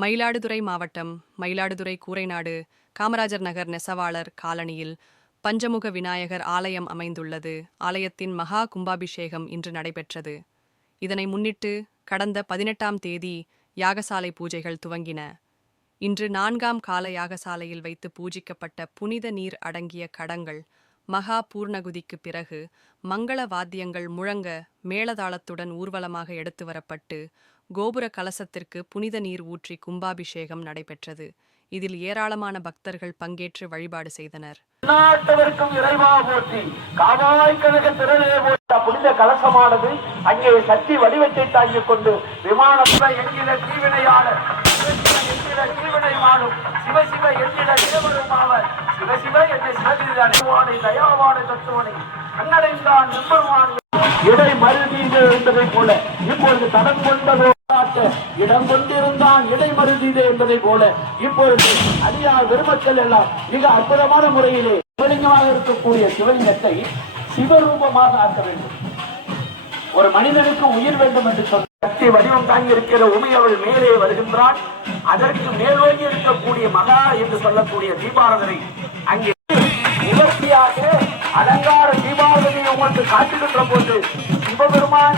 மயிலாடுதுறை மாவட்டம் மயிலாடுதுறை கூரைநாடு காமராஜர் நகர் நெசவாளர் காலனியில் பஞ்சமுக விநாயகர் ஆலயம் அமைந்துள்ளது. ஆலயத்தின் மகா கும்பாபிஷேகம் இன்று நடைபெற்றது. இதனை முன்னிட்டு கடந்த பதினெட்டாம் தேதி யாகசாலை பூஜைகள் துவங்கின. இன்று நான்காம் கால யாகசாலையில் வைத்து பூஜிக்கப்பட்ட புனித நீர் அடங்கிய கடங்கள் மகா பூர்ணகுதிக்கு பிறகு மங்கள வாத்தியங்கள் முழங்க மேளதாளத்துடன் ஊர்வலமாக எடுத்து வரப்பட்டு கோபுர கலசத்திற்கு புனித நீர் ஊற்றி கும்பாபிஷேகம் நடைபெற்றது. இதில் ஏராளமான பக்தர்கள் பங்கேற்று வழிபாடு செய்தனர். நாட்டவருக்கும் இறைவா போற்றி காவாய் கழக திரளே போட்ட புனித கலசமானது அங்கே சக்தி வடிவத்தை தாங்கிக் கொண்டு விமானத்துல என்கிற தீவினையாளர் நாளும் மாறும் சிவசிவ என்கிற தேவரும் ஆவர் சிவசிவ என்ற சிவகிரிதானே தயாவான தத்துவனை கண்ணடைந்தான் நிம்பருவான் இடை மருதீது என்பதை போல இப்பொழுது தடம் கொண்டதோ இடம் கொண்டிருந்தான் இடை மருதீது என்பதை போல இப்பொழுது அடியார் பெருமக்கள் எல்லாம் மிக அற்புதமான முறையிலே சிவலிங்கமாக இருக்கக்கூடிய சிவலிங்கத்தை சிவரூபமாக ஆக்க வேண்டும். ஒரு மனிதனுக்கு உயிர் வேண்டும் என்று சொன்ன சக்தி வடிவம் தாங்கி இருக்கிற உமை அவள் மேலே வருகின்றான். அதற்கு மேலோங்கி இருக்கக்கூடிய மகா என்று சொல்லக்கூடிய தீபாரதனை அங்கே நிவர்த்தியாக அலங்கார தீபாவளியை உங்களுக்கு காட்டுகின்ற போது சிவபெருமான்